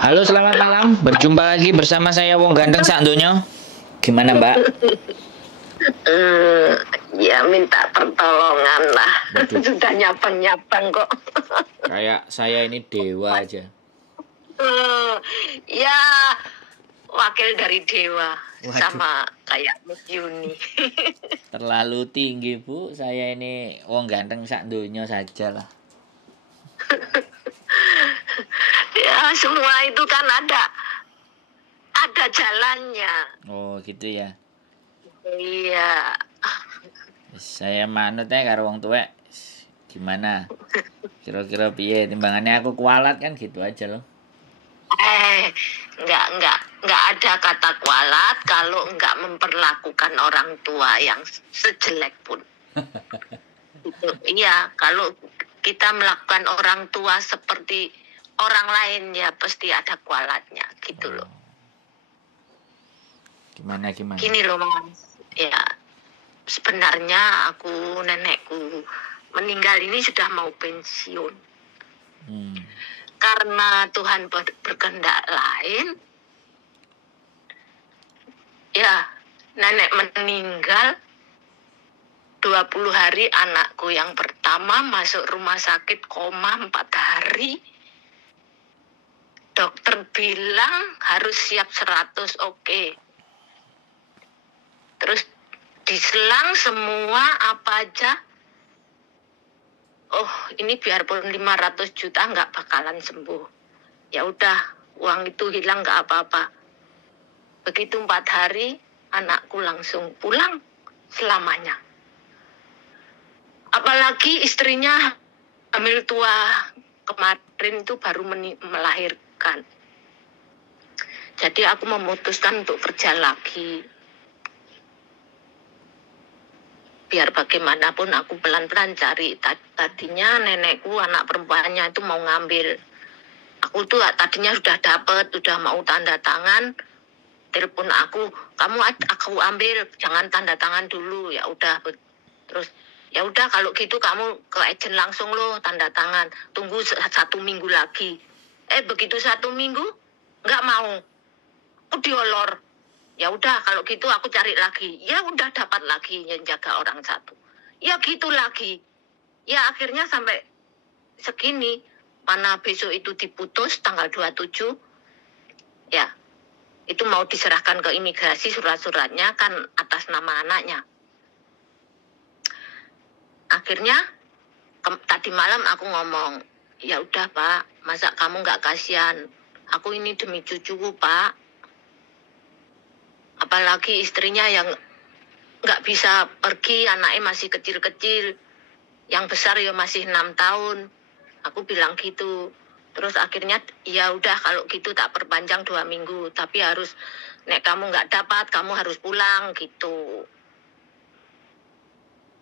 Halo, selamat malam. Berjumpa lagi bersama saya Wong Ganteng sak donya. Gimana, Mbak? Hmm, ya minta pertolongan lah. Waduh, Sudah nyabang-nyabang kok. kayak saya ini dewa aja. Hmm, ya wakil dari dewa Waduh, sama kayak Miss Yuni. terlalu tinggi, Bu. Saya ini Wong Ganteng sak donya saja lah. Ya semua itu kan ada jalannya. Oh, gitu ya. Iya. Saya manut ya karo wong tuwek. Gimana? Kira-kira piye timbangannya aku kualat kan gitu aja loh. Eh, nggak ada kata kualat kalau nggak memperlakukan orang tua yang sejelek pun. Iya, kalau kita melakukan orang tua seperti orang lain ya pasti ada kualatnya gitu loh. Gimana? Gini loh Mas, ya sebenarnya nenekku meninggal ini sudah mau pensiun. Karena Tuhan berkehendak lain, ya nenek meninggal 20 hari anakku yang pertama masuk rumah sakit koma 4 hari. Dokter bilang harus siap 100 oke. Terus diselang semua apa aja. Oh, ini biarpun 500 juta nggak bakalan sembuh. Ya udah, uang itu hilang nggak apa-apa. Begitu 4 hari, anakku langsung pulang selamanya. Apalagi istrinya hamil tua kemarin itu baru melahirkan. Jadi aku memutuskan untuk kerja lagi. Biar bagaimanapun aku pelan-pelan cari. Tadinya nenekku anak perempuannya itu mau ngambil. Aku tuh tadinya sudah dapat, sudah mau tanda tangan. Telepon aku ambil, jangan tanda tangan dulu. Ya udah, terus ya udah kalau gitu kamu ke agen langsung loh tanda tangan. Tunggu 1 minggu lagi. Begitu 1 minggu nggak mau. Aku diolor. Ya udah kalau gitu aku cari lagi. Ya udah dapat lagi yang jaga orang satu. Ya gitu lagi. Ya akhirnya sampai segini. Mana besok itu diputus tanggal 27. Ya itu mau diserahkan ke imigrasi surat-suratnya kan atas nama anaknya. Akhirnya tadi malam aku ngomong, ya udah Pak, masa kamu nggak kasihan? Aku ini demi cucuku Pak. Apalagi istrinya yang nggak bisa pergi, anaknya masih kecil-kecil. Yang besar ya masih 6 tahun. Aku bilang gitu. Terus akhirnya ya udah kalau gitu tak perpanjang 2 minggu. Tapi harus, nek kamu nggak dapat, kamu harus pulang gitu.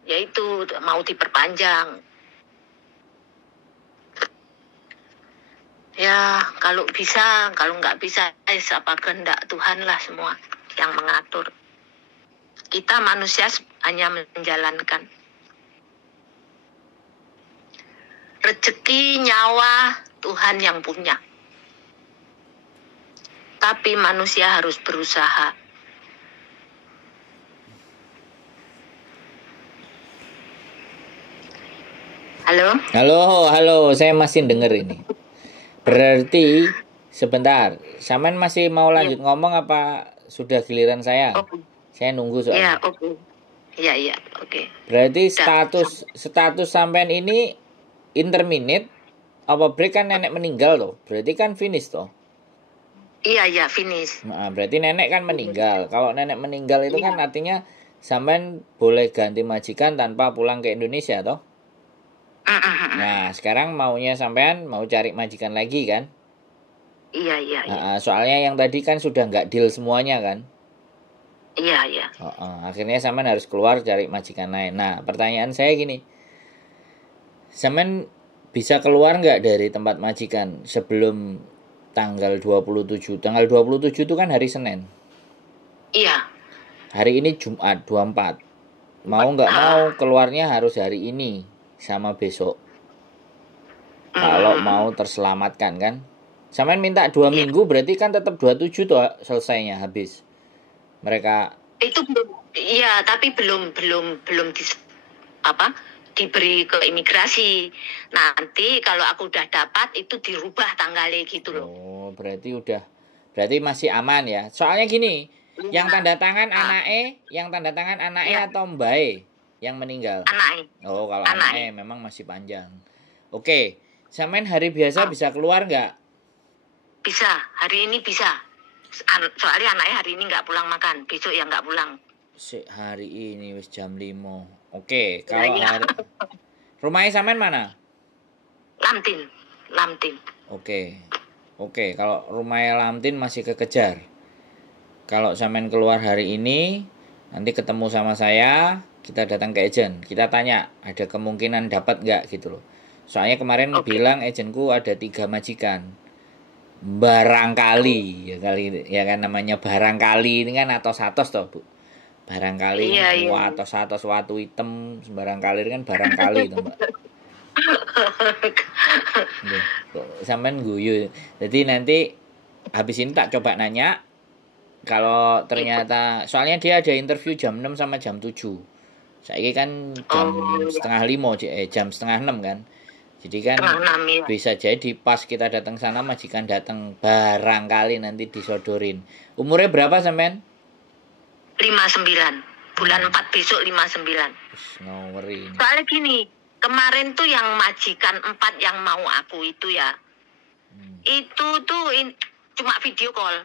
Ya itu mau diperpanjang. Ya kalau bisa, kalau nggak bisa, apa kehendak Tuhan lah semua yang mengatur. Kita manusia hanya menjalankan. Rezeki, nyawa, Tuhan yang punya. Tapi manusia harus berusaha. Halo, saya masih denger ini. Berarti sebentar, Samen masih mau lanjut ngomong apa sudah giliran saya? Okay. Saya nunggu soalnya. Ya, oke. Iya, oke. Berarti status sampean ini interminate apa break kan nenek meninggal toh? Berarti kan finish toh? Iya, finish. Nah, berarti nenek kan meninggal. Kalau nenek meninggal itu kan artinya sampean boleh ganti majikan tanpa pulang ke Indonesia toh? Nah, sekarang maunya sampean mau cari majikan lagi kan? Iya. Nah, soalnya yang tadi kan sudah nggak deal semuanya kan? Iya. Akhirnya sampean harus keluar cari majikan lain. Nah, pertanyaan saya gini. Sampean bisa keluar nggak dari tempat majikan sebelum tanggal 27? Tanggal 27 itu kan hari Senin. Iya. Hari ini Jumat 24. Mau nggak mau keluarnya harus hari ini sama besok. Kalau mau terselamatkan kan? Sampean minta 2 minggu berarti kan tetap 27 tuh selesainya habis. Mereka itu belum, iya, tapi belum diberi ke imigrasi. Nanti kalau aku udah dapat itu dirubah tanggalnya gitu loh. Oh, berarti masih aman ya. Soalnya gini, yang tanda tangan anaknya atau mbae yang meninggal. Anaknya. Oh, kalau anaknya memang masih panjang. Oke, sampean hari biasa bisa keluar nggak? Bisa, hari ini bisa. Soalnya anaknya hari ini nggak pulang makan, besok ya nggak pulang. Hari ini wis jam 5. Oke, kalau hari rumahnya sampean mana? Lamtin. Oke, kalau rumahnya Lamtin masih kekejar. Kalau sampean keluar hari ini, nanti ketemu sama saya, kita datang ke agent. Kita tanya, ada kemungkinan dapat nggak gitu loh. Soalnya kemarin bilang agentku ada 3 majikan. Barangkali ya kan namanya barangkali ini kan atos-atos toh Bu. Barangkali atos-atos watu hitam barangkali kan barangkali itu Mbak. Sampean guyu. Jadi nanti habis ini tak coba nanya. Kalau ternyata soalnya dia ada interview jam 6 sama jam 7. Saya kan jam setengah 6 kan. Jadi kan bisa jadi pas kita datang sana majikan datang barangkali nanti disodorin. Umurnya berapa sampean? 59. Bulan 4 besok 59. Ngeri. Soalnya gini, kemarin tuh yang majikan 4 yang mau aku itu ya. Itu tuh cuma video call.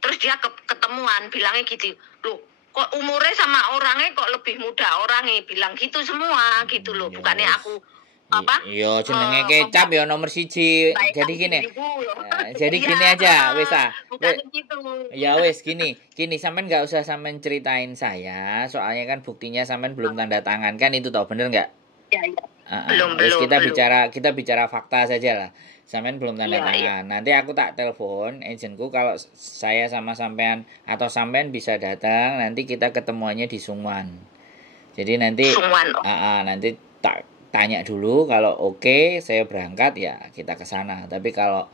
Terus dia ketemuan bilangnya gitu. Loh, kok umurnya sama orangnya kok lebih muda orangnya, bilang gitu semua gitu loh. Bukannya aku Iya jenenge kecap ya nomor 1. Jadi gini. Gini aja wis ah. Ya wis gini sampean enggak usah sampean ceritain saya, soalnya kan buktinya sampean belum tanda tangan kan itu toh, bener enggak? Belum. Kita bicara fakta saja lah. Sampean belum tanda tangan. Nanti aku tak telepon agentku kalau saya sama sampean atau sampean bisa datang, nanti kita ketemuannya di Sungwan. Jadi nanti nanti tak tanya dulu, kalau oke saya berangkat ya kita ke sana. Tapi kalau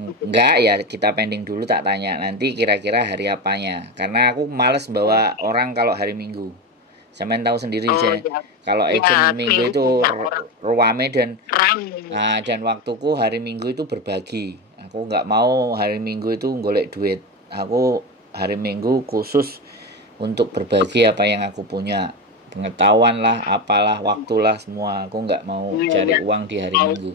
enggak ya kita pending dulu, tak tanya nanti kira-kira hari apanya. Karena aku males bawa orang kalau hari Minggu. Sampean tahu sendiri kalau agent Minggu itu ruame dan waktuku hari Minggu itu berbagi. Aku enggak mau hari Minggu itu golek duit. Aku hari Minggu khusus untuk berbagi apa yang aku punya. Pengetahuan lah, apalah, waktulah semua. Aku nggak mau cari uang di hari Minggu.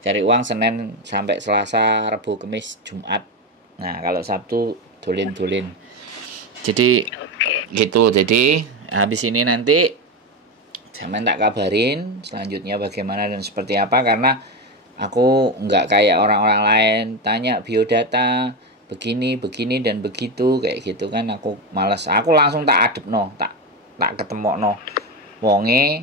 Cari uang Senin sampai Selasa, Rabu, Kamis, Jumat. Nah, kalau Sabtu dolin-dolin. Jadi gitu. Jadi habis ini nanti sampean tak kabarin selanjutnya bagaimana dan seperti apa, karena aku nggak kayak orang-orang lain tanya biodata begini dan begitu kayak gitu kan. Aku malas. Aku langsung tak adepno, tak ketemokno wonge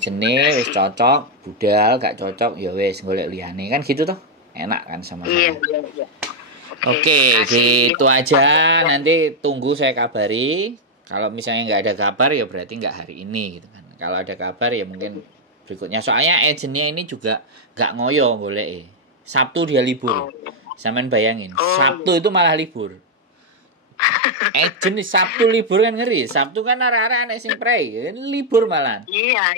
jenenge wis cocok budal, gak cocok ya wis golek liyane kan gitu toh, enak kan sama saya. Oke, gitu aja. Nanti tunggu saya kabari. Kalau misalnya nggak ada kabar ya berarti nggak hari ini gitu kan. Kalau ada kabar ya mungkin berikutnya. Soalnya agentnya ini juga nggak ngoyo golek. Sabtu dia libur. Sampean bayangin, Sabtu itu malah libur. Agent Sabtu libur kan ngeri. Sabtu kan arek-arek anek sing prei, libur malah. Iya.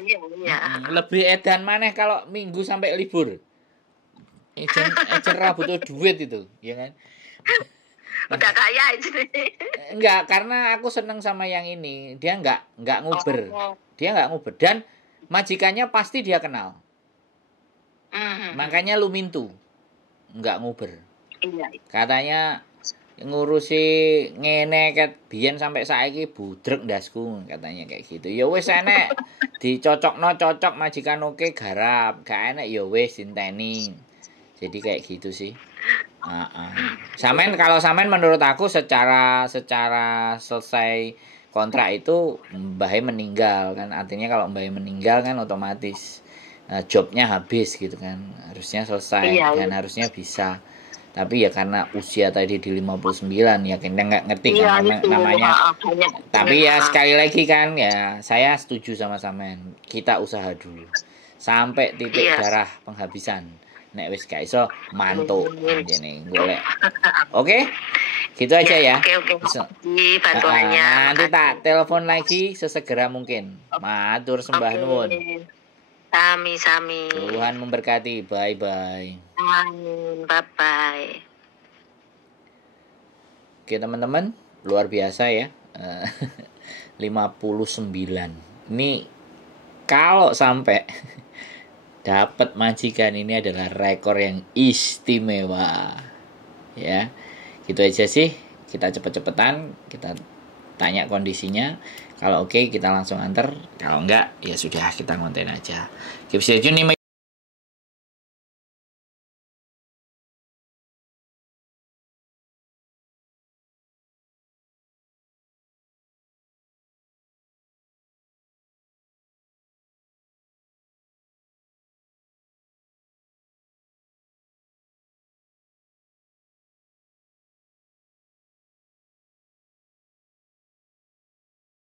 Lebih edan maneh kalau Minggu sampai libur. Agent ra butuh duit itu, ya kan? Udah kaya aja. Enggak, karena aku seneng sama yang ini. Dia enggak nguber. Dia enggak nguber dan majikannya pasti dia kenal. Makanya Lumintu enggak nguber. Iya. Katanya ngurusi ngene ket biyen sampai saiki budrek ndasku katanya kayak gitu. Ya wis enek cocok majikan oke garap, gak enek ya wis dinteni. Jadi kayak gitu sih. Kalau samen menurut aku secara selesai kontrak itu Mbah meninggal kan, artinya kalau Mbah meninggal kan otomatis jobnya habis gitu kan, harusnya selesai dan harusnya bisa. Tapi ya karena usia tadi di 59 ya kita nggak ngerti kan namanya. Tapi ya sekali lagi kan ya saya setuju sama Samen. Kita usaha dulu sampai titik darah penghabisan. nek wis gak iso mantuk jene golek. Oke? Gitu aja ya. Oke. Bantuannya. Nanti tak telepon lagi sesegera mungkin. Matur sembah nuwun. Sami-sami. Tuhan memberkati. Bye-bye. Amin. Bye-bye. Oke teman-teman, luar biasa ya. 59. Ini kalau sampai dapat majikan ini adalah rekor yang istimewa. Ya. Gitu aja sih, kita cepet-cepetan, kita tanya kondisinya. Kalau oke, kita langsung antar. Kalau enggak, ya sudah kita konten aja. Keep stay tune nih.